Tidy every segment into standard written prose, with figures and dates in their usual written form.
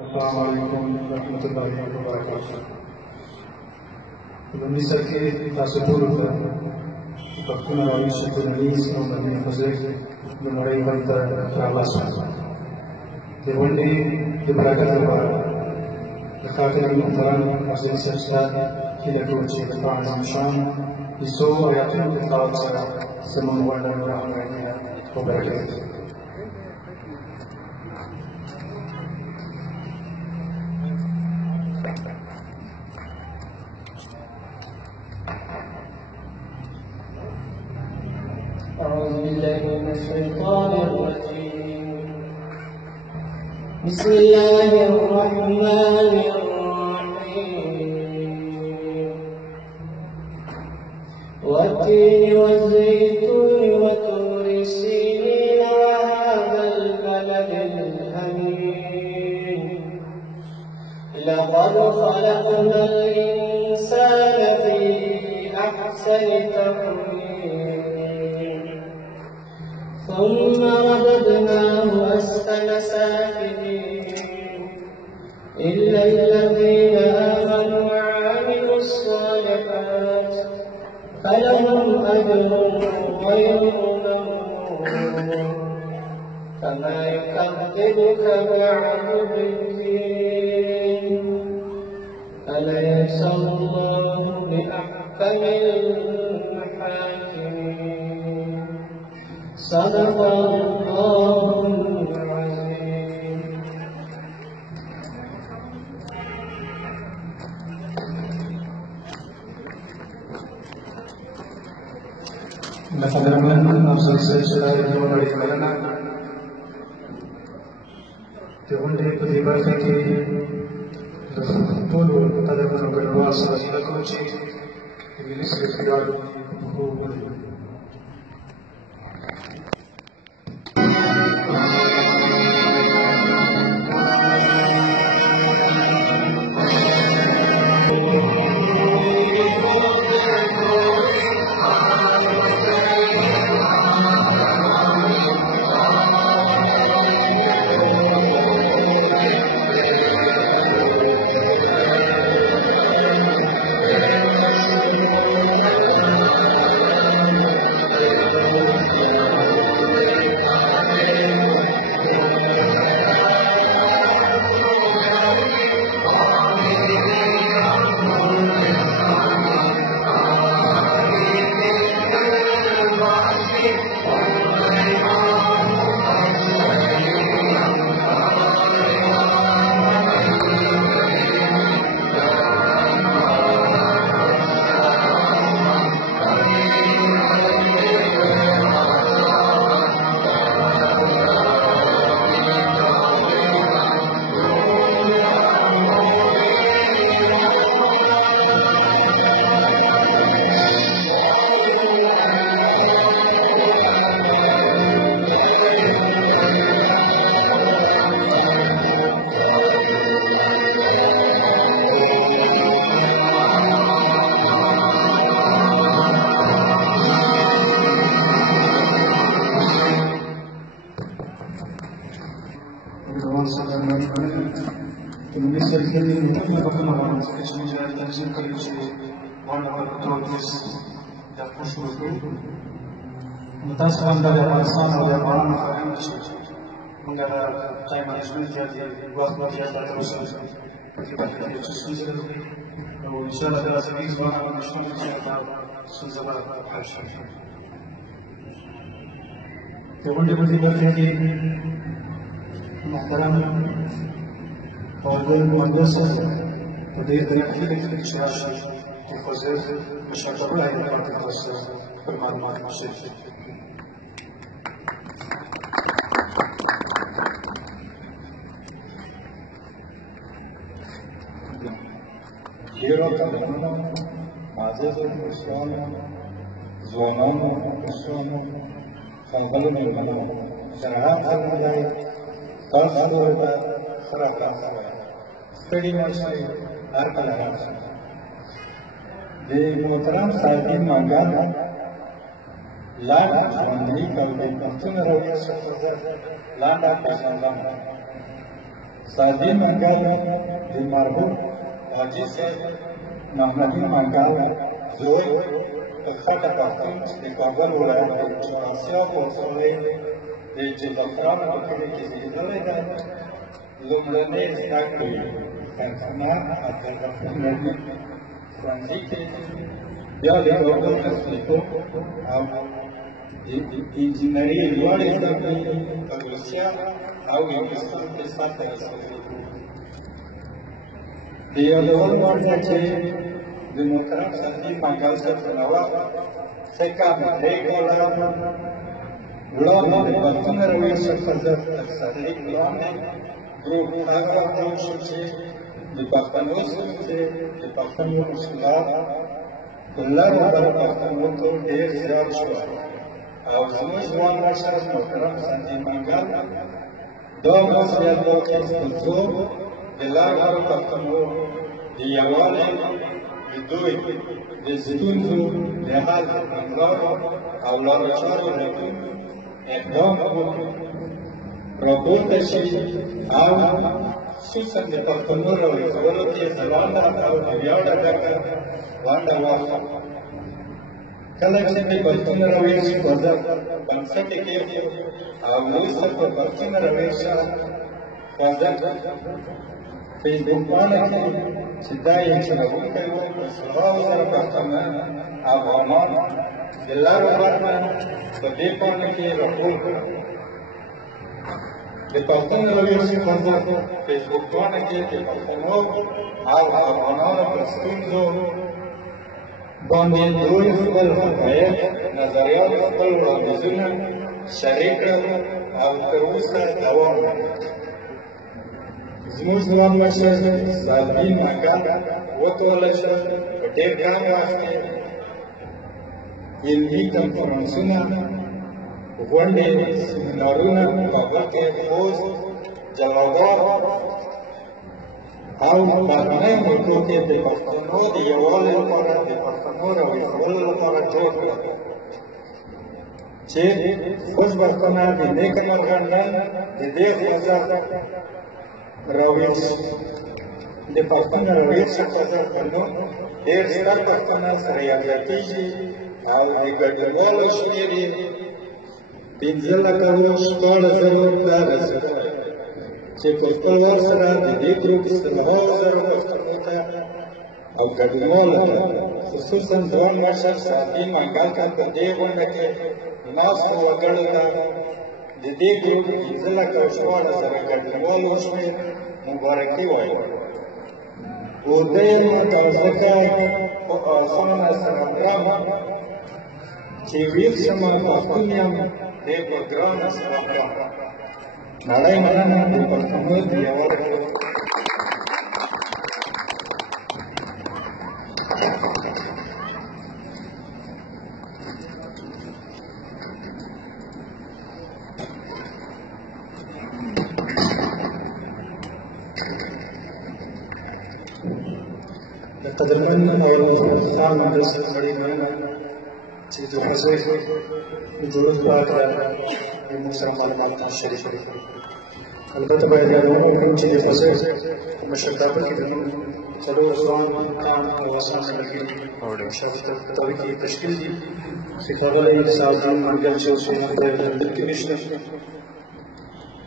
السلام عليكم ورحمة الله وبركاته. بالنسبة لتاسبور تكون رئيس التلميذ أو من فزر من رأي خلاص. تقولي ببركة الله لكاتب المحترم عزيز الشهاد كلا توجه بطعن المشان يسوع يعطيك الطاعة سمون ولا ورحمة وبركاته. أعوذ بالله من الشيطان الرجيم. بسم الله الرحمن الرحيم. والتين والزيتون وطور سينين وهذا البلد الأمين. لقد خلقنا الإنسان في أحسن تقويم ثم رددناه أسفل سافلين إلا الذين آمنوا وعملوا الصالحات فلهم أجر غير ممنون. فما يكذبك بعد بالدين أليس الله بأحكم الحاكمين. صدق الله العظيم. مثلا من أفضل سلسلة يوم لنا تقول لي بدي بركتي طول قدم بالواس إلى كوتشي إبليس الخيار هو بالنسبة للكلمة المتكلمة كما تكلم جاء تنزيل كل شيء وانا والتوجس يقوش وجود متاسفا بالأرسان واليابان فهم شيء من time management work الرسل في بحث السلسلة وإن شاء الله ثلاثة ميز وانا ونشتغل إن شاء الله سلسلة حاجة تقول لي بدي بركتي محترم وأقول مهندسة ودير دقيقة في الشاشة تفضل مشاكل الله يبارك الخاصة بالمعلومات الشيء. Hero Kalama, Mazes Muslim, Zoman Muslim, Fangal Mulmano, Sarah Almadai, Kalsura, Saraka, pretty much Arkalas. The Motram Sahib Mangala, Land Swandi, Kalbi, Tuna Ravia Sofra, Land of Pasangam. सादी मंगल di marhum Haji Syed Mahmudi Mangal Zoe Khata Pakhtun di Kabul wilayah Asia Pasifik di Jepang wakil di Indonesia lumrane sakti karena ada peneliti transisi dia di Kabul itu engineering luar negeri Rusia atau Hindustan के साथ dia level warga je demokrat Santi Mangal se चुनावा सेका रेगोला law de Bartuna Ravis Fazar Sadlik Lone Group Agra Province Departamento de Departamento Escolar Kulla Departamento de Zerchua और समझ वाला शब्द मुकरम संजीव मंगल दो मसले दो के सुझो दिलार हर तकमो दियावाले दिदोई दिजुंजो देहाल अंगलार अवलार चारो लेकिन एकदम प्रपोटेशी आव सुसन तकमो रवि सवलो के सवाला और दियावड़ा का वांडा वाला Collection of Bartuna Ravis Fazar Concept of Louis of Bartuna Ravis Fazar Facebook Manaki Sidai Chinabuka Slavia Bartuna Avaman Dilar Bartuna Badepanaki Rapulka The Bartuna Ravis Fazar Facebook Manaki Bartuna Avaman Bastunzo Bondin Rule Full Hayat Nazariat Full Rabizuna Sharika Al-Karusa Dawam Zmuzlan Masha Sadin Maka Wotolasha Patel Kanga Ilmi Conferencuna One day Naruna Kabake Post Jalagar How Barnay Mutuke Departamo di Yawale para Departamora Wala para Jodha. Che Fos Bartana di Nekamagana di Dehazar Ravis Departamento Ravis Sakazar Kano Dehazar Bartana Sarayatiji Al Nigadwala Shiri Pinzela Kavu Skola Zaro Darazar Che Costello sarà di Dietrich Stelhauser au Gadmola Susan Don Marshall Sati Mangalka Devona ke Nasu Wagalata di Dietrich Izela Kaushwala Sara Gadmola Ushme Mubaraki Wai Udayana Karzaka Samana Sarabrama Chivir Sama Pastunyam Devo Grana Sarabrama Nalai Marana Departamento de Yawale تقدمنا ويوم من درس المدينة سيد الحزيف وجود باقرة المسلم معلومات الشريفة البته باید یادونه چې د فضل مشرتابه کې د څلور ځوان کان او اساس لري او شرکت طریقې تشکیل دي سفارت صاحب منګل چې اوس د کمیشنر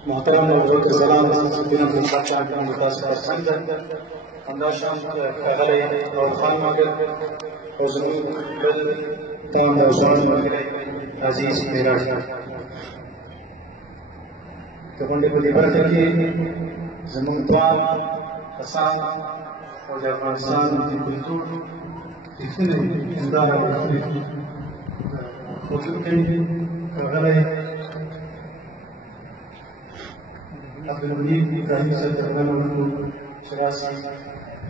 محترم حضرت سلام دین په شاچا باندې تاسو څنګه انداشان غلې او خان ماګر او زموږ تام د ځوان عزیز میراث Kemudian berlibat lagi Zemung Tuan, Hasan, oleh Hasan di bentuk di sini sudah ada Khutbah Kegalai Abdul Mujib Ibrahim Sertawan untuk Serasi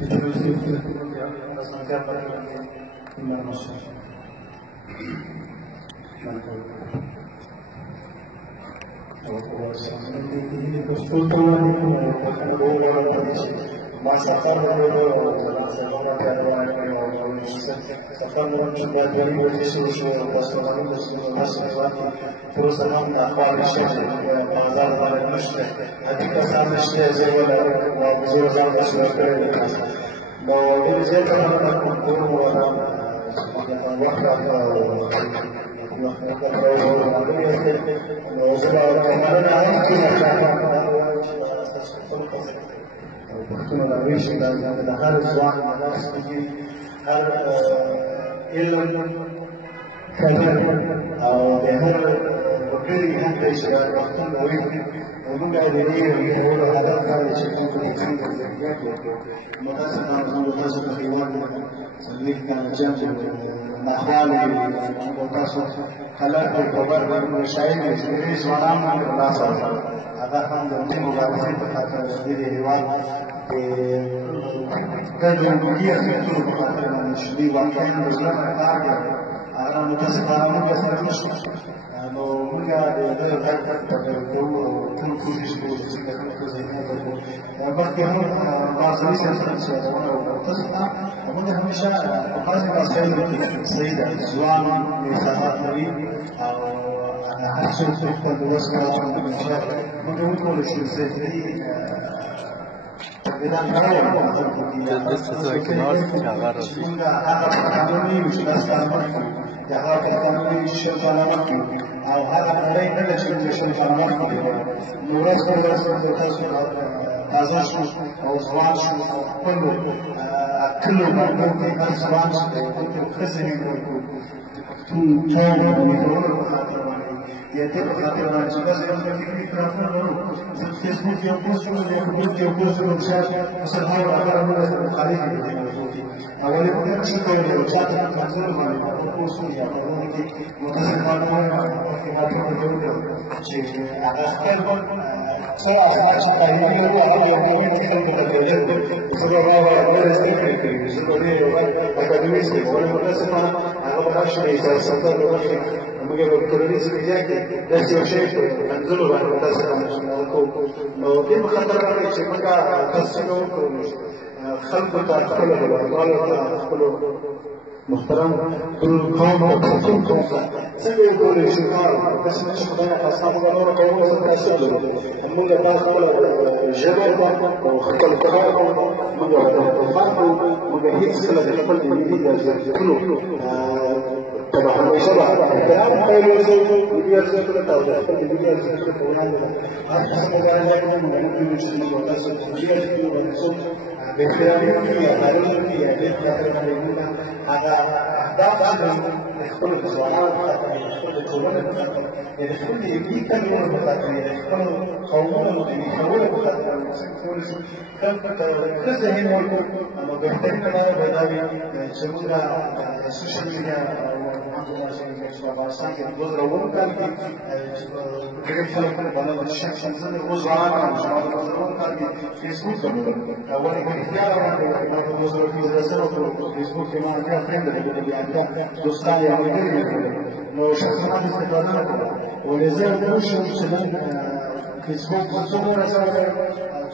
diteruskan untuk atas nama pada Imam Masya. Consultan bahkan orang polisi ما سفر ورو سفر پیاده سفر ورو چې باید وری ورشي شو پښتونولي د مسلمان پر زمان د اخوان شته بازار باندې نشته هدي کسان نشته چې ولا بزرګ ځان نشي کړی نو دې ځای ته کوم وره وخت پښتون راويش د هر ځوان ناس کې هر علم خبر او د هر وګړي حق دی چې پښتون راوي موږ د دې یو هدف لري چې موږ د څنګه متاسفانه موږ تاسو ته خیوان څنګه کار جنګ نحوالي تاسو خلک په خبر باندې شاید چې ځوانان موږ تاسو هغه هم د مبارزې په خاطر د هیواد د جمهوریت اخیستلو په خاطر شدي واقعا د ژوند کار دی هغه متاسفانه موږ سره نشو نو موږ د دې غږ ته کوو ټول کوشش کوو چې څنګه ذهنیت وکړو مخکې هم بازاري سیاست چې متاسفانه موږ همیشه په بعضې مسایلو کې صحیح ده ځوان احساسات لري او هر څوک خپل د وس کار موږ وکولی شو ذهني تقریبا دستته کنار که هغه رسید موږ هغه قانوني چې داسې عمل کوي د هغه قانوني چې شل کاله مخکې او هغه نړۍ نه ده چې موږ شل کاله مخکې نو ورځ په ورځ تاسو تازه شو او ځوان شو او خپلو کلو باندې هر ځوان چې ښه ذهن ورکړو ټول په خاطر باندې یا دې په خاطر باندې چې بس یو فکري اطرافونه لرو زه فیسبوک یو پوسټ کړم یو یو پوسټ کړم چې مسلمان هغه موږ مخالف دي دې موضوع کې اولې په دې چې یو چاته کنټرول باندې پوسټ یا په نوم کې متاسفانه په خاطر باندې چې هغه خپل څو افعال چې تعلیمي وو هغه یو مهم خلکو ته توجه زه به هغه زده کړې کوي زه به ډېر یو اکاډمیست یم ولې متاسفانه هغه به هر شی سیاستونه وکړي موږ په ټولنیز میډیا کې داسې یو شی انځور باندې متاسفانه کوو نو دې په خاطر باندې چې موږ تاسو څنګه وکړو خلکو ته خپلو هېوادوالو ته خپلو محترم ټول قوم ته پښتون قوم ته څنګه وکولی شو کار داسې نه چې خدای ناخواسته موږ نورو قومونو سره تعصب لرو موږ باید خپله ژبه او خپل کلتور موږ دفاع کوو موږ هېڅکله د خپل ملي ارزښتونو ته همیشه به احترام کوو ملي ارزښتونو ته او د خپل ملي ارزښتونو په وړاندې به هر قسم مبارزه کوو موږ نه کوو چې موږ تاسو په ملي ارزښتونو باندې څوک بې احترامي وکړي یا تعلیم وکړي یا دې خاطر باندې موږ هغه اهداف چې د خپلو ځوانانو په خاطر د خپلو ټولنې په خاطر یا د خپل علمي تنوع په خاطر یا د خپلو قومونو د ویښولو په خاطر څنګه کولی شو خلکو ته ښه ذهن ورکړو نو بهترینه لاره به دا وي چې موږ د سوشل میډیا په افغانستان کې 2009 کال کې ډېر خلک بلل شخصا زه د اوس ځوانان یم چې ما د 2009 کال کې فیسبوک درلود ولې په اختیار باندې ما په 2015 په فیسبوک کې ما بیا فرېنډ درلود بیا دوستان یا ملګري نو شخصا ما استفاده نه کوله ولې زه پوه شوم چې نن فیسبوک څومره سره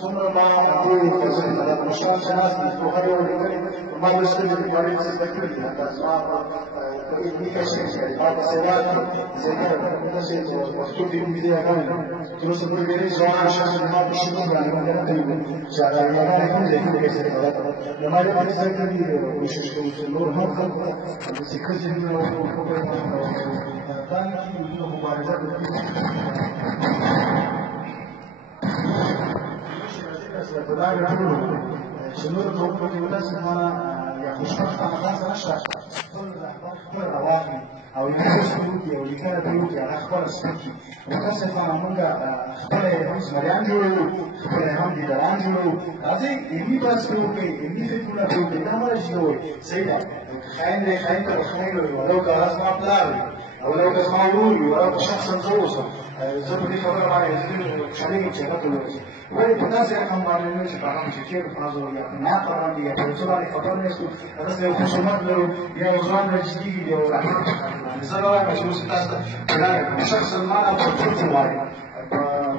څومره ما دې مشران چې ناست دي خو هر یو لیکلي ما لوستلي دي باندې څه زده کړي دي حتی زما په علمي کشف کې ما په سواد کې زیاتره داسې پښتو فلم دي هغه تر اوسه پورې ډېرې ځوانان شخص ما په شنو باندې نه کوي چې هغه یوازې هم لیکلي کې څه غلط ده ما دې باندې څه کوي کوشش کوم چې نور هم خلکو ته چې کله دې نو په دا کې مبارزه وکړي چې نور ټول په دې متاسفانه یا خوشبختانه داسې نشته خپل خپل روان وي او یو څه وکړي او لیکنه دې وکړي هغه خپله سپکي متاسفانه موږ خپله هم زمریان جوړوو خپله هم لیډران جوړوو راځئ علمي بحث پرې وکړئ علمي فکرونه پرې وکړئ دا مه چې وایي صحیح ده خاین دی خاین ته بخښنه وي ولو که هغه زما پلار وي او ولو که زما ورور وي ولو که شخصا زه اوسم زه په دې خبره باندې خوشحالېږم چې هغه ته ووایي ولې په داسې رقم باندې نه چې په هغه چې چېرته فرض یا په ناقه باندې یا په یو څه باندې خبر نه یاستو داسې یو خصومت لرو یا یو ځوان راجدېږي یو زه به وایم چې اوس تاسو ته شخصا ما نه په ټول څه وایم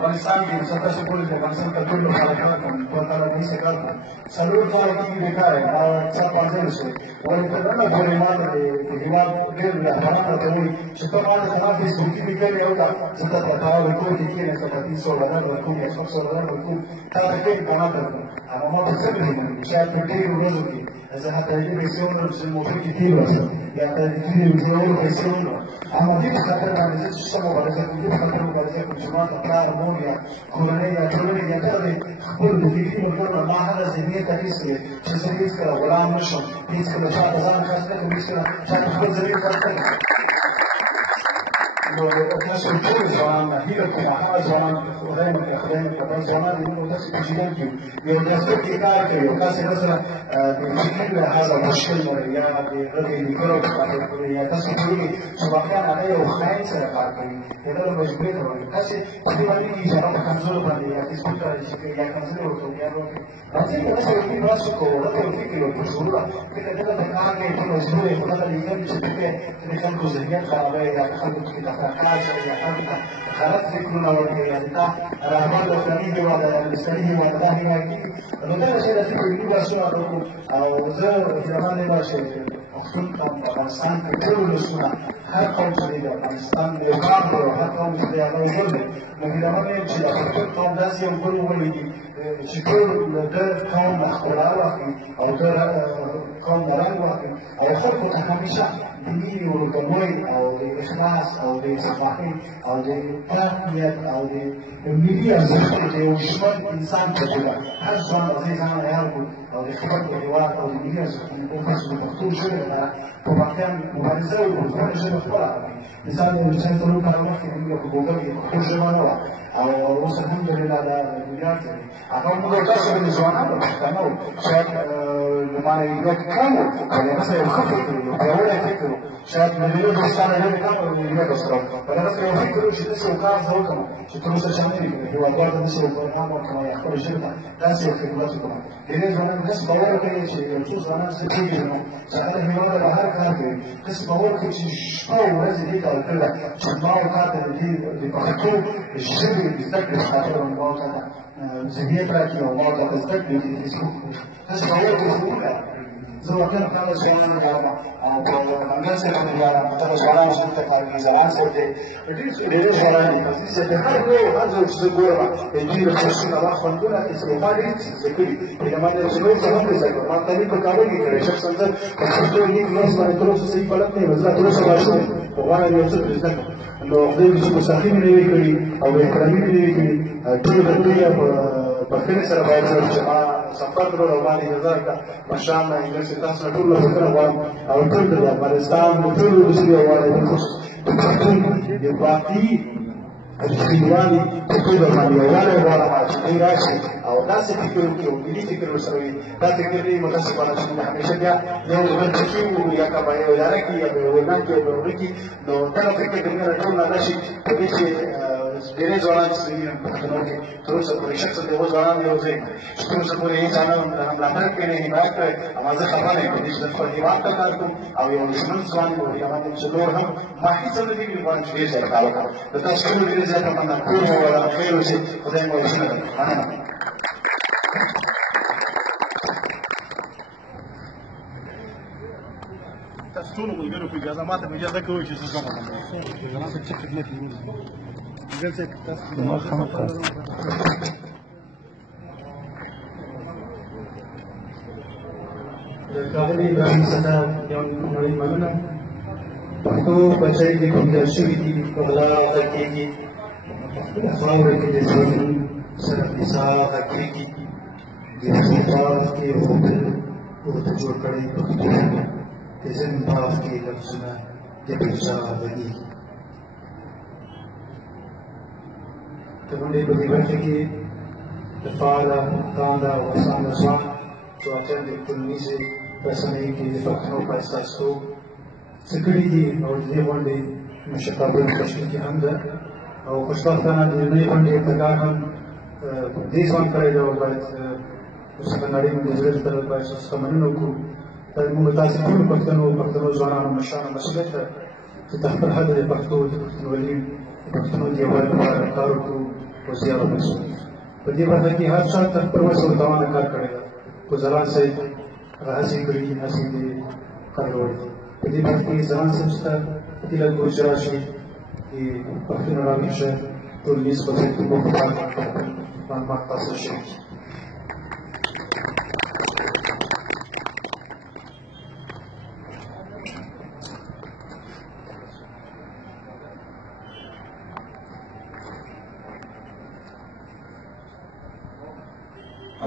افغانستان کې ستاسو ټول د افغانستان کلتور لپاره کار کوم په تعالی دې څه کار کوم څلور کاله کې بیکار یم او څه پاتې شي ولې په دغه پورې ما د هیواد ډېر رهبران ته وایي چې ته ما ته ما فیسبوک کې لیکلي یو دا چې ته په تاو کور کې کېنه څه په $300 ورکوم یا $600 ورکوم تا ته کې پوهه درکوم اما ما په څه کوم چې په ډېرو ورځو کې زه هغه دې پیسې ورنه چې موټر کې تیر وځم یا ته دې ورو پیسې ورنه اما دې خاطر باندې چې څه مبارزه کوي دې خاطر مبارزه کوي چې ما ته کار مو یا کورنۍ یا ټولنې یا ټول خپل د فکري مطلب ما هغه ذهنیت اخیستی چې زه هېڅکله غلام نه شم هېڅکله چا ته ځان خرڅ نه کړم هېڅکله چا ته خپل ذریعه خرڅ نه کړم نو تاسو ټول ځوانان هیله کوم هغه ځوانان خدای مو خدای مو ځوانان دې نو تاسو په ژوند کې یو داسې کار کوي او تاسو مثلا د فکر له هغه مشکل لري یا د غږ لیکلو په یا تاسو کولی چې واقعا هغه یو خاين سره کار کوي دا له مجبورې ته وایي تاسو په دې باندې کې چې په کنټرول باندې یا فیسبوک ته چې یا کنټرول ورته یا ورته راځي دا څه یو تاسو کوو دا یو فکر یو تصور دا دا د کار کې په مجبورې په دغه لیکل چې د خلکو ذهنیت خرابوي یا خلکو کې تفکر سره یا خلکو غلط فکرونه ورکوي یا دا رهبر د فلاني هېواد د فلاني هېواد دا هېواد کې نو دا شی د فکر یو باسونه او زه زمان نه باشم پښتون قوم د افغانستان کې ټول ولسونه هر قوم چې د افغانستان د یو کار دی هر قوم چې د هغه یو دی نو هیله یم چې د پښتون قوم داسې یو بل ولیږي چې ټول د قوم ښکلا واخلي او د قوم رنګ واخلي او خلکو ته همیشه د مینې ورورګلوۍ او د اخلاص او د صفاحۍ او د پاک نیت او د ملي ارزښتونو د یو شمن انسان په توګه هر ځوان راځي ځان عیار کړو او د خپل هېواد او د ملي ارزښتونو په خاص د پښتو ژبې لپاره په واقعا مبارزه وکړو خپله ژبه خپله مثال یو چې څلور کاله مخکې موږ په ګوګل کې پښتو ژبه نه وه او اوس الحمدلله دا دنیا کې هغه موږ تاسو د ځوانانو پښتانه وو شاید معنویت کم و او هغه سره یو ښه فکر و یو پیاوړی فکر و شاید د دې دوستانو ډېر کم معنویت ورسره و په هغه سره یو فکر و چې داسې یو کار زه وکړم چې تر اوسه چا نه وي کړی هېوادوال ته داسې یو پیغام ورکړم یا خپله ژبه ته داسې یو خدمت وکړم ډېری ځوانان داسې باور کوي چې یو څو ځوانان زه پېژنم چې هغه د هېواد له هر کار کوي داسې باور کوي چې شپه او ورځ دې ته ورکړې ده چې ما او تا ته د دې د پښتو ژبې د زده کړې خاطر ما او تا ته ذهنیت راکړي او ما او تا ته زده کړې د فیسبوک داسې باور کوي زه واقعا خپله ځوانان یادم او په منګل صاحب باندې یادم دغه ځوانان چې دلته کار کوي زمان صاحب دی ډېرې ځوانان دي عزیز صاحب د هر ځای چې زه ګورم د دوی له کورسونو هغه خوندونه اخیستلي ما ډېر څه زده کړي ما چې نور څه هم زده کړم ما تعلیم په کابل کې کړی شخصا زه په پښتو لیک لوست باندې تر اوسه صحیح بلد نه یم زه تر اوسه ماشوم خو غواړم یو څه ترې زده کړم نو خدای دې چې مستقیم مې نوي کړي او احترامي مې نوي کړي ټول د دوی په بخښنې سره باید زه چې ما سفر کړو او ما اجازه راکړه ماشاءالله انګلیس تاسو نه ټول له بخښنه غواړم او ټول د افغانستان د ټولو دوستي غواړم بالخصوص د پښتون د باقي رښتینوالي په توګه باندې یووالی غواړم چې دوی راشي او داسې فکر وکړي او ملي فکر ورسره وي دا فکر نه وي متاسفانه چې موږ همیشه بیا یو د بل ټکي وو یا که په یو اداره کې یا په یو وینا کې یا په وړه کې نو دغه فکر د موږ نه ټول نه راشي په دې چې ډېری ځوانان چې زموږ پښتنو کې تر اوسه پورې شخصا د هغو ځوانانو یو ځای چې تر اوسه پورې هېڅ چا نه ملاتړ کړی نه حمایت کړی اما زه خفه نه یم په دې چې زه خپل هېواد ته کار کوم او یو دښمن ځوان یم او هېواد یم چې نور هم ما هېڅ هم نه دي ویلي غواړم چې ډېر ځای کار وکړم د تاسو ټولو ډېر زیاته مننه کور مو ودان خیر اوسئ خدای مو وژنه کړي مننه تاسو ټولو ملګرو په اجازه ماته مې اجازه کوئ چې زه ځم ښاغلي ابراهیم صداب یو نړۍ مننه پښتو بچی کې ښودل شوي دي په غلا غږ کېږي خپله خاوره کې د ژوند سره فضا غږ کېږي د هغې باغ کې هوټل ورته جوړ کړی پښتو د ژوند باغ کې لفظونه د بېجا غږېږي د غونډې په دې برخه کې د فعاله تانده او هڅانده ځوان ځواکمن د ټولنیزې رسنۍ کې د پښتنو په استازیتوب څه کړي دي او د دې غونډې مشرتابه تشکیل کې هم ده او خوشبختانه د دې غونډې ابتدا هم دې ځوان کړی ده او باید اوس په نړۍ باندې زړه سره باید څه مننه وکړو دا موږ تاسو ټولو پښتنو ځوانانو مشرانو مسؤلیت ده چې د خپل حد د پښتو د پښتونولي د پښتنو د یووالي لپاره کار وکړو وزیاده وشي. په دې برخه کې هر چا تر پر وسه ورتوانه کار کړی دی. ګلزاران صاحب هغه هڅې کړي دي، هڅې دې کار وړي. په دې برخه کې زران صاحب شته، هیله کوو چې راشي، پښتون راویښه ټولنیز بنسټ کې به معلومات تاسو شي.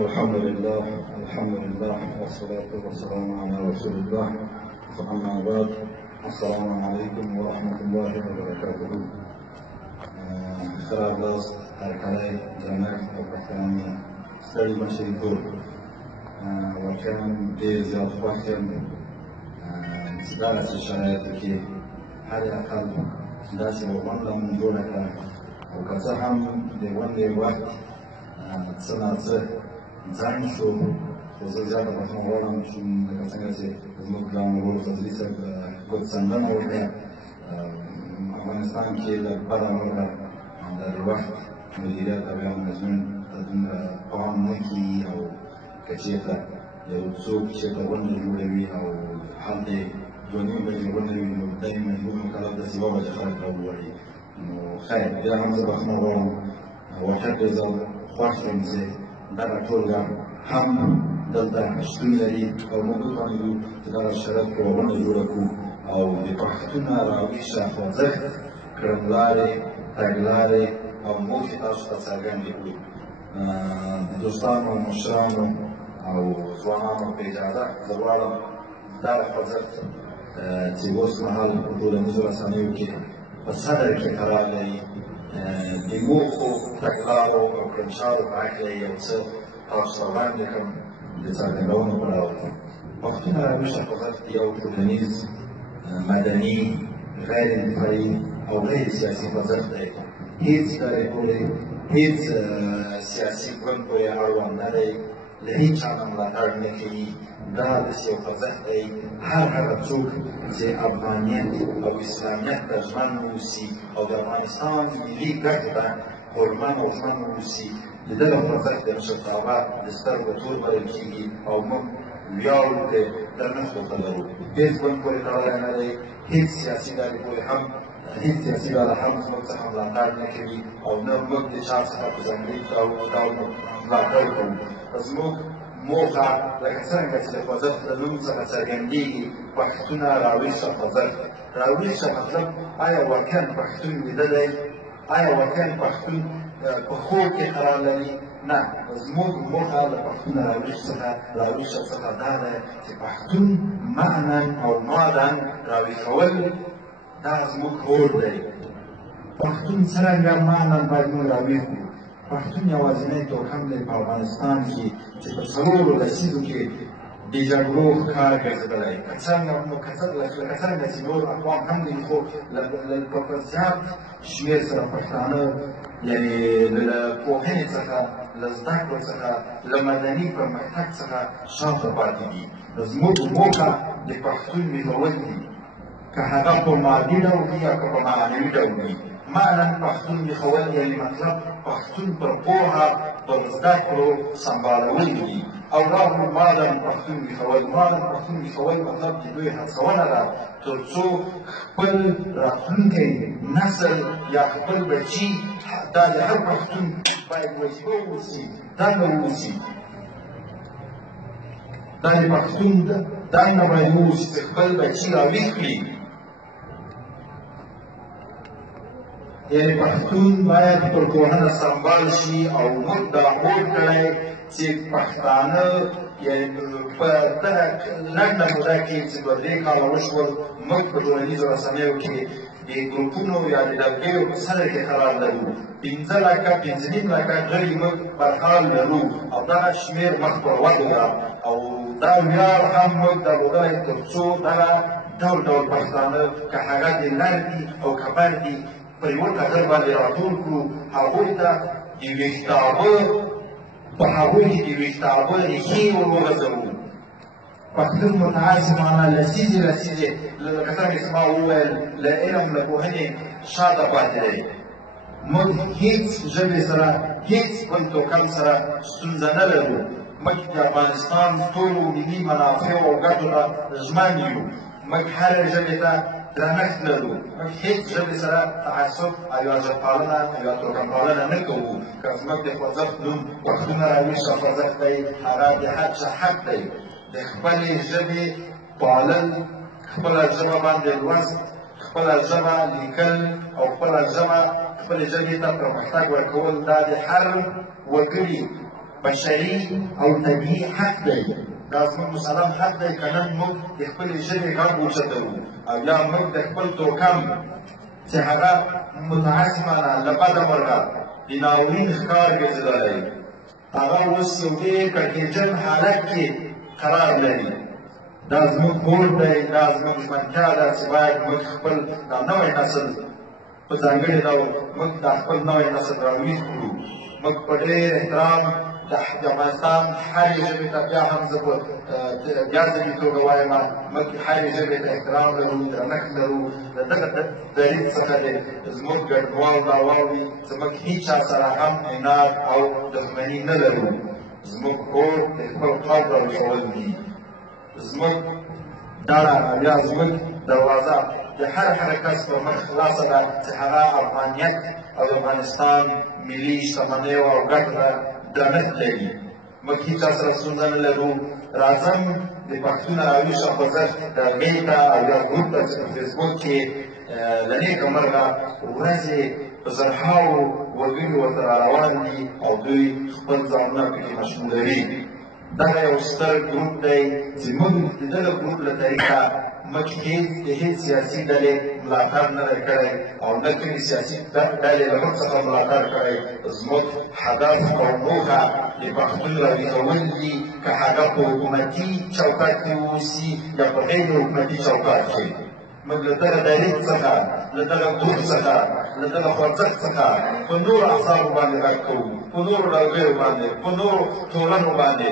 الحمد لله والصلاة والسلام على رسول الله أما بعد. السلام عليكم ورحمة الله وبركاته. خراب لاس هرکلی جناب او پښتانه ستړي مشي ټول وکړم ډېر زیات خوښ یم چې داسې شرایطو کې هر اقل داسې غونډه مو جوړه کړه او که څه هم د غونډې وخت څه ناڅه ځنډ شو، خو زه زیاته بخښنه غواړم چې لکه څنګه چې زموږ ګران ورور فضلي صاحب ګوتڅنډنه وکړه افغانستان کې له بره نوره د وخت مدیریت او یا مضمون ته دومره پام نه کېږي او که چېرته یو څوک چېرته غونډه جوړوي او هلته یې 2:30 بجې غونډه وي نو دی مجبور مکلف داسې 1 بجه خلک راووړي. نو خیر بیا هم زه بخښنه غواړم واقعا ډېر زه خوښ یم چې دغه ټولګه هم دلته شتون لري او موږ وتوانېدو چې دغه شرایط په غونډه جوړه کړو او د پښتون راویښه خوځښت کړنلارې تګلارې او موخې تاسو ته څرګندې کړو. د دوستانو مشرانو او ځوانانو په اجازه زه غواړم دغه خوځښت چې اوس مهال په ټولنیزو رسنیو کې په صدر کې قرار لري د موخو تګلارو او کړنچارو په هکله یو څه تاسو ته وړاندې کړم د څرګندونو په ډول کې. پښتون راویښه خوځښت یو ټولنیز مدني غیر دفاعي او غیر سیاسي خوځښت دی. هیڅ ډلې پورې هیڅ سیاسي ګوند پورې اړوند نه دی، له هیڅ چا نه ملاتړ نه کوي. دا داسې یو خوځښت دی هر هغه څوک چې افغانیت او اسلامیت ته ژمن واوسي او د افغانستان ملي ګټو ته قربان او ژمن واوسي د دغه خوځښت د مشرتابه د سترګو تور بلل کېږي او موږ ویاړو چې درنښت ورته لرو. هېڅ ګوند پورې تړلی نه دی، هېڅ سیاسي ډلې پورې هم هېڅ سیاسي ډله هم زموږ څخه ملاتړ نه کوي او نه موږ د چا څخه په ځانګړي ډول ملاتړ کوو. زموږ موخه لکه څرنګه چې د خوځښت له نوم څخه څرګندېږي پښتونه راویښه خوځښت. راویښه مطلب آیا واقعا پښتون ویده دی؟ آیا واقعا پښتون په خوب کې قرار لري؟ نه، زموږ موخه له پښتون راویښه څخه دا ده چې پښتون معنا او مادا راویښول دا زموږ هوډ دی. پښتون څرنګه معنا باید موږ راویښ کړو. پښتون یوازینی توکم دی په افغانستان کې چې په څلورو لسیزو کې د جګړو ښکار ګرځېدلی. که څرنګه چې نور اقوام هم دي خو په زیات شمېر سره پښتانه یعنې له پوهنې څخه له زده کړو څخه له مدني پرمختګ څخه شاته پاتې دي. زموږ موخه د پښتون ویښول دي، که هغه په مادي ډول وي یا که په معنوي ډول وي. معنا پښتون ویښول یعنې مطلب پښتون پر پوهه پر زده کړو سمبالول دي او دا مادا پښتون ویښول. مادا پښتون ویښول مطلب د دوی هڅونه ده تر څو خپل راتلونکی نسل یا خپل بچي دا د هر پښتون باید وظیفه واوسي، دنده واوسي. دا د پښتون دنده باید واوسي چې خپل بچي راویښ کړي. یعنې پښتون باید پر پوهنه سمبال شي او موږ دا هوډ کړی چې پښتانه یعنې په دغه لنډه موده کې چې 2-3 کاله وشول موږ په ټولنیزو رسنیو کې د ګروپونو یا د ډلګیو په صدر کې قرار لرو. 15 لکه 15 لکه غړي موږ برحال لرو او دغه شمېر مخ پر ودې ده او دا ویاړ هم موږ درلودلی تر څو دغه ډول ډول پښتانه که هغه د لر دي او که بر دي په یوه ټغر باندې راټول کړو، هغوی ته د ویښتابه په هغوی کې د ویښتابه ریښې ور وغځوو. پښتون متعصبانه لسیزې لکه څرنګه چې ما وویل له علم له پوهنې شاته پاتې دی. موږ هیڅ ژبې سره هیڅ بل توکم سره ستونزه نه لرو. موږ د افغانستان ټولو ملي منافعو او ګټو ته ژمن یو. موږ هرې ژبې ته درنښت لرو. موږ هیڅ ژبې سره تعصب او یا ژبپالنه او یا توکمپالنه نه کوو. که زموږ د خوځښت نوم پښتون راویښ خوځښت دی، هغه د هر چا حق دی د خپلې ژبې پالل، خپله ژبه باندې لوست، خپله ژبه لیکل او خپله ژبه خپلې ژبې ته پرمختګ ورکول دا د هر وګړي بشري او طبیعي حق دی. دا زموږ مسلم حق دی که نن موږ د خپلې ژبې غږ اوچتوو او یا موږ د خپل توکم چې هغه متعصبانه له بده مرغه د ناورین ښکار ګرځېدلی، هغه اوس یو ډېر کړکېچن حالت کې قرار لري. دا زموږ هوډ دی، دا زموږ ژمنتیا ده چې باید موږ خپل دا نوی نسل په ځانګړي ډول موږ دا خپل نوی نسل راویښ کړو. موږ په ډېر احترام د افغانستان هرې ژبې ته بیا هم زه په بیا ځلې توګه وایم موږ هرې ژبې ته احترام لرو، درنښت لرو. د دغه دریځ څخه دی زموږ ګډوال دا واوري چې موږ هېچا سره هم عناد او دښمني نه لرو. زموږ هوډ د خپل قوم راوښول دي. زموږ دړه یا زموږ دروازه د هر کس په مخ خلاصه ده چې هغه افغانیت او د افغانستان ملي شتمنیو او ګټو ته درنښت لري. موږ هېچا سره ستونزه نه لرو. راځم د پښتون راویښه خوځښت د میل ته او یا ګروپ ته چې په فیسبوک کې له نیکه مرغه ورځې په زرهاوو وګړي ورته راروان دي او دوی خپل ځانونه پکې مشمولوي. دغه یو ستر ګروپ دی چې موږ د دغه ګروپ له طریقه موږ د هېڅ سیاسي ډلې ملاتړ نه دی کړی او نه کومې سیاسي ډلې له موږ څخه ملاتړ کړی. زموږ هدف او موخه د پښتون راویښول دي، که هغه په حکومتي چوکاټ کې واوسي یا په غیر حکومتي چوکاټ کې. موږ له دغه دریځ څخه، له دغه ګروپ څخه، له دغه خوځښت څخه په نورو اعصابو باندې غږ کوو، په نورو ډلګیو باندې، په نورو ټولنو باندې،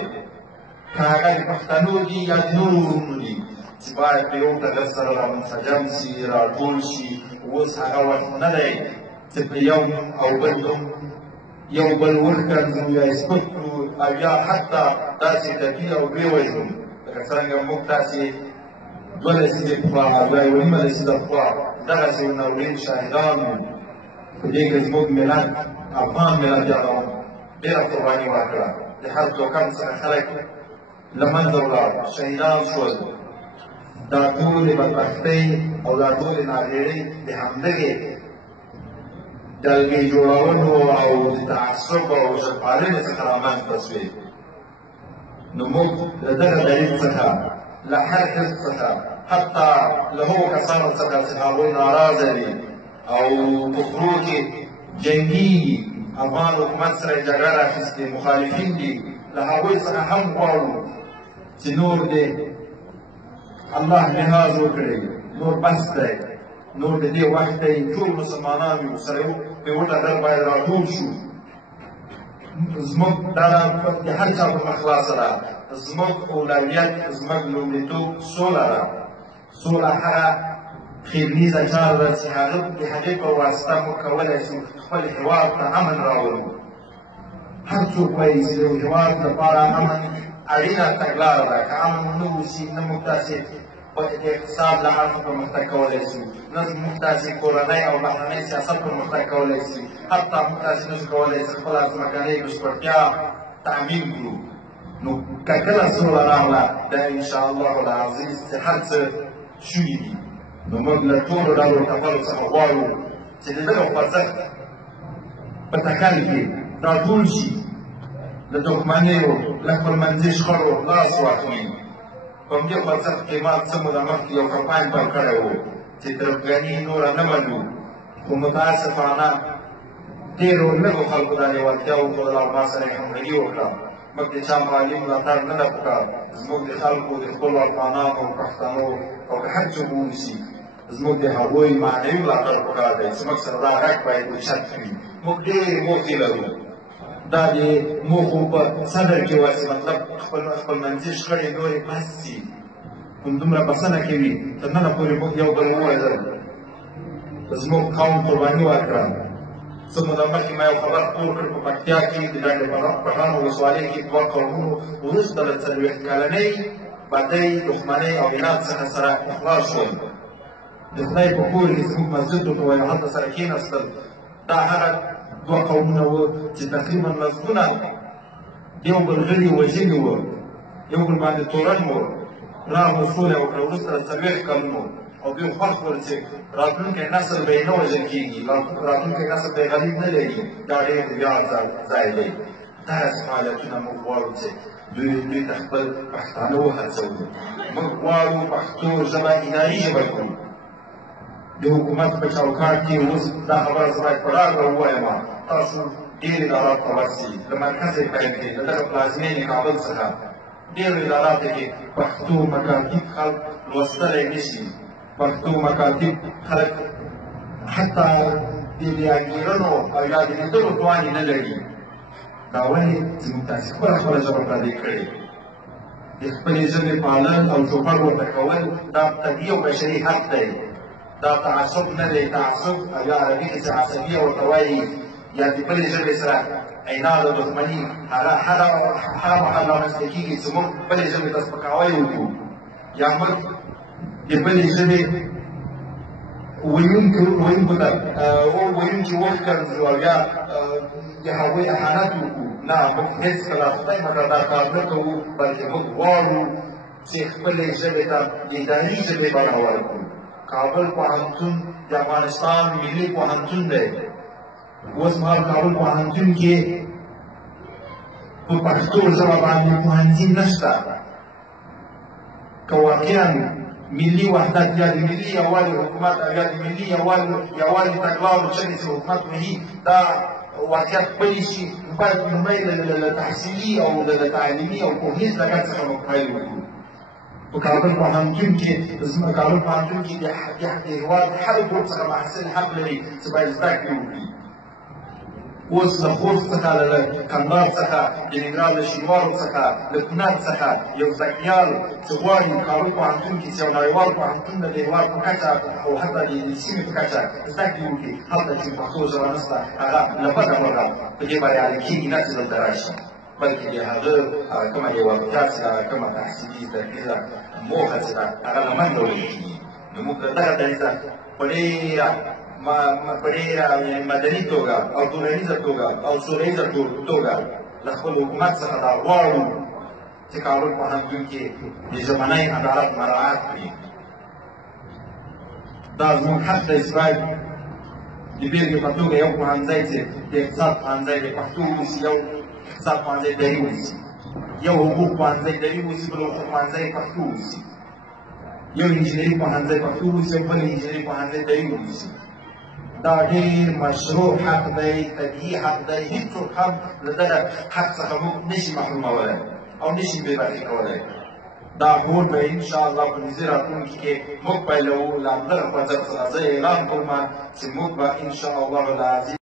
که هغه د پښتنو دي یا د نورو وروڼو دي چې باید په یو ډګر سره رامنسجم شي، راټول شي. اوس هغه وخت نه دی چې په یو او بل نوم یو بل وښکنځو یا یې سپک کړو او یا حتی داسې ټپي او ویې وژنو لکه څرنګه موږ تاسې 2 لسیزې پخوا او یا 1.5 لسیزه پخوا دغسې یو ناورین شاهدان وو. په دې کې زموږ ملت افغان ملت یادوم ډېره قرباني ورکړه. د هر توکم څخه خلک له منځه ولاړ، شهیدان شول. دا ټولې بدبختۍ او دا ټولې ناغېړۍ د همدغې ډلګۍ جوړونو او د تعصب او ژبپالنې څخه رامنځته شوې. نو موږ له دغه دریځ څخه، له هر حزب څخه، حتی له هغو کسانو څخه چې هغوی ناراضه دي او په غرو کې جنګېږي، افغان حکومت سره یې جګړه راخیستې، مخالفین دي، له هغوی څخه هم غواړو چې نور دې الله لحاظ وکړي، نور بس دی، نور د دې وخت دی ټول مسلمانان یو سره په یوه ډګر باید راټول شو. زموږ ډله د هر چا په مخ خلاصه ده. زموږ اولویت، زموږ لومړیتوب سوله ده. سوله هغه خیرنیزه چاره ده چې د هغې په واسطه موږ کولی شو خپل هېواد ته امن راولو. هر څوک وایي چې د یو هېواد لپاره امن اړینه تګلاره ده. که امن ونه اوسي نه موږ تاسې په اقتصاد له اړخه پرمختګ کولی شو، نه موږ تاسې کورنی او بهرنی سیاست پرمختګ کولی شي، حتی موږ تاسې نشو کولی چې خپله ځمکنۍ بشپړتیا تامین کړو. نو که کله سوله راغله دا انشاءالله العزیز چې هر څه شوي دي، نو موږ له ټولو ډلو کفلو څخه غواړو چې د دغه خوځښت په تکل کې راټول شي، له دښمنیو، له خپلمنځي شخړو لاس واخلي. په همدې خوځښت کې ما څه موده مخکې یو کمپاین پیل کړی و چې تربګني نوره نه منو، خو متاسفانه ډېرو لږو خلکو دا لېوالتیا وښودله او ما سره یې همغږي وکړه. موږ د چا مالي ملاتړ نه ده پکار. زموږ د خلکو د خپلو افغانانو، پښتنو او که هر څوک واوسي، زموږ د هغوی معنوي ملاتړ پکار دی چې موږ سره دا غږ باید اوچت وي. موږ ډېرې موخې لرو. دا د موخو په صدر کې ورسي، مطلب خپلمنځي شخړې نورې بس شي. همدومره بسنه کوي تر ننه پورې موږ یو بل ووژل، زموږ قوم قرباني ورکړه څه موده مخکې ما یو خبر خپور کړ په پکتیا کې د ډنډ پټان ولسوالۍ کې 2 قومونو وروسته له 40 کلنۍ بدۍ دښمنۍ او عناد څخه سره اخلاص شول د خدای په کور کې زموږ مسجد ورته وایي هلته سره کېناستل دا هغه 2 قومونه وو چې تقریبا لسګونه یو بل غړي وژلي وو یو بل باندې تورن وو راغلو سوله وکړه وروسته له 40 کلونو او دوی خوښ ول چې راتلونکی نسل به یې نه وژل کېږي راتلونکی نسل به یې غریب نه لري دا ډېر د ویاړ ځای دی داسې فعالیتونه موږ غواړو چې دوی ته خپل پښتانه وهڅوو موږ غواړو پښتو ژبه اداري ژبه کړو د حکومت په چوکاټ کې اوس دا خبره زه باید په ډاګه ووایم تاسو ډېر ادارات ته ورسئ له مرکز یې پیل کړئ له دغه پلازمېنې کابل څخه ډېرو اداراتو کې پښتو مکاتب خلک لوستلی نه شي پښتو مکاتب خلک حتی د انګېرنو او یا د لیدلو توان یې نه لري دا ولې زموږ تاسې خپله ژبه پردۍ کړې د خپلې ژبې پالل او چوپړ ورته کول دا طبیعي او بشري حق دی دا تعصب نه دی تعصب او یا عربي کې چې عصبیه ورته وایي یا د بلې ژبې سره عناد او دښمني هغه مهال رامنځته کېږي چې موږ بلې ژبې ته سپکاوی وکړو یا موږ د بلې ژبې ویونکو ته ویونکي وښکنځو او یا د هغوی اهانت وکړو نه موږ هېڅکله خدای مته دا کار نه کوو بلکې موږ غواړو چې خپلې ژبې ته د اداري ژبې بڼه ورکړو کابل پوهنتون د افغانستان ملي پوهنتون دی اوس مهال کابل پوهنتون کې په پښتو ژبه باندې پوهنځي نشته که واقعا ملي وحدت یا د ملي یووالي حکومت او یا د ملي یووالي تګلارو چلې چې حکومت وهي دا واقعیت پلی شي باید لومړی له تحصیلي او د تعلیمي او پوهنیز ډګر څخه موږ پیل وکړو په کابل پوهنتون کې د هېواد هر ګروپ څخه محصل حق لري چې باید زده کړې وکړي اوس له خوست څخه له کندهار څخه د ننګرهار له شینوارو څخه له کونړ څخه یو زکیال چې غواړي کابل پوهنتون کې چې یو نړیوال پوهنتون د هېواد په کچه او حتی د سیمې په کچه زده کړې وکړي هلته چې پښتو ژبه نشته هغه له بده مرغه په دې بریالي کېږي نه چې دلته راشي بلکې د هغه کومه لېوالتیا چې ده کومه تحصیلي زده کړیزه موخه چې ده هغه له منځه وړل کېږي نو موږ د دغه دریځه په ډېره مدني توګه او ټولنیزه توګه او سوله ییزه توګه له خپل حکومت څخه دا غواړو چې کابل پوهنتون کې د ژبنی عدالت مراعات کړي دا زموږ حق دی چې باید د بېلګې په توګه یو پوهنځی چې د اقتصاد پوهنځی د پښتو ونیسي یو اقتصاد پوهنځی دري ونیسي یو حقوق پوهنځی دري ونیسي بل حقوق پوهنځی پښتو ونیسي یو انجینري پوهنځی پښتو ونیسي بل انجینري پوهنځی دري ونیسي دا ډېر مشروع حق دی طبیعي حق دی هېڅوک هم له دغه حق څخه موږ نشي محرومولی او نشي بې برخې کولی دا کور به انشاءالله په نږدې راتلونکي کې موږ پیلوو له همدغه خوځښت څخه زه اعلان کوم چې موږ به انشاءالله العظیم